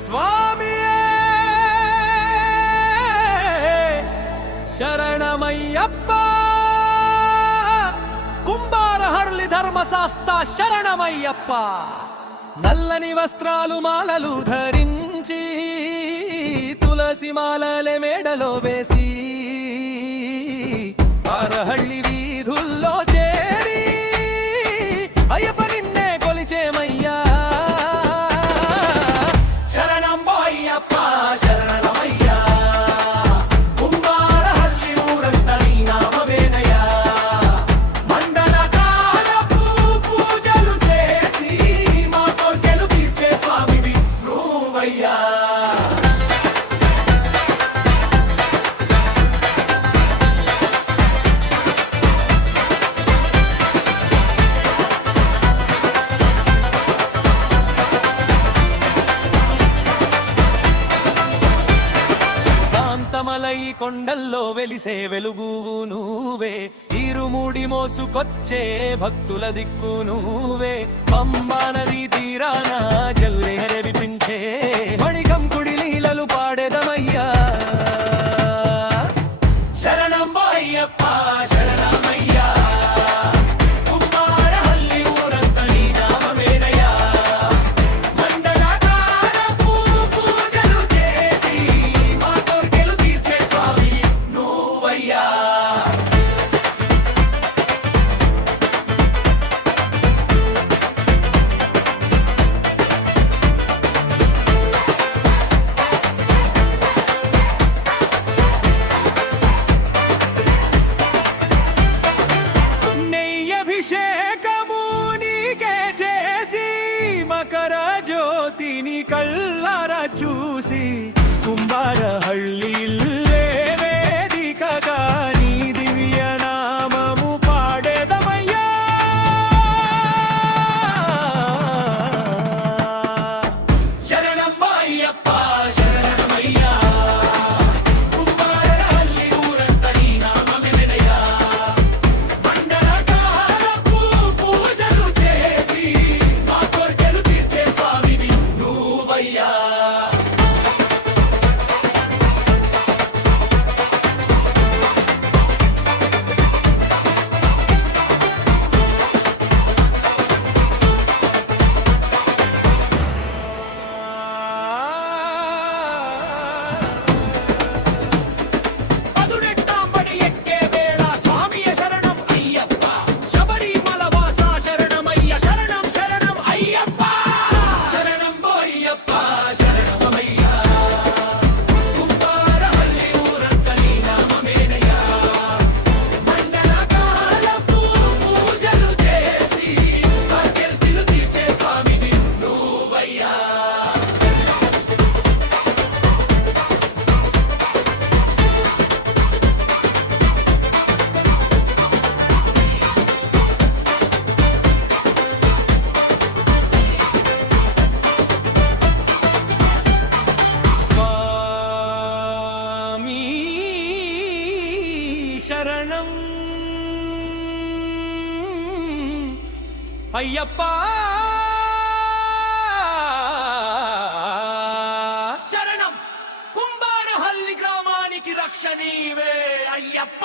స్వామియే శరణమయ్యప్ప కుంభార హర్లి ధర్మశాస్త్ర శరణమయ్యప్ప నల్లని వస్త్రాలు మాలలు ధరించి తులసి మాలలే మేడలో వేసి ఆరహళ్ళి వీధుల్లో చేరి అయ్యప్ప నిన్నే కొలిచేమయ్యా శరణం అయ్యప్ప శరణమయ్యా కుంభారహళ్ళి ఊరంతా నీ నామమేనయ్యా మండల కాలపు పూజలు చేసి మా కోర్కెలు తీర్చే స్వామివి నువ్వయ్యా మలై కొండల్లో వెలిసే వెలుగు నువ్వే ఇరుముడి మోసుకొచ్చే భక్తుల దిక్కు నువ్వే పంబా నది తీరాన జల్లే విపించే మణికంకుడి లీలలు పాడేదమయ్యా శరణం అయ్యప్ప శరణమయ్యా కుంభారహళ్ళి ఊరంతా నీ నామమేనయ్యా మండల కాలపు పూజలు చేసి మా కోర్కెలు తీర్చే స్వామి నువ్వయ్యా అభిషేకము నీకే చేసి మకర జ్యోతిని కళ్ళారా చూసి కుంభారహళ్ళి వేదికగా నీ దివ్య నామము పాడేదమయ్యా శరణం అయ్యప్ప శరణమయ్యా కుంభారహళ్ళి ఊరంతా నీ నామమేనయ్యా మండల కాలపు పూజలు చేసి మా కోర్కెలు తీర్చే స్వామివి నువ్వయ్యా పదునెట్టాంబడి ఎక్కే వేళ స్వామియ శరణం అయ్యప్ప శబరిమల వాస శరణమయ్య శరణం శరణం అయ్యప్ప శరణం అయ్యప్ప శరణమయ్యా కుంభారహళ్ళి ఊరంతా నీ నామమేనయ్యా మండల కాలపు పూజలు చేసి కోర్కెలు తీర్చే స్వామివి నువ్వయ్యా స్వామి శరణం అయ్యప్ప శరణం కుంభారహళ్ళి గ్రామానికి రక్ష నీవే అయ్యప్ప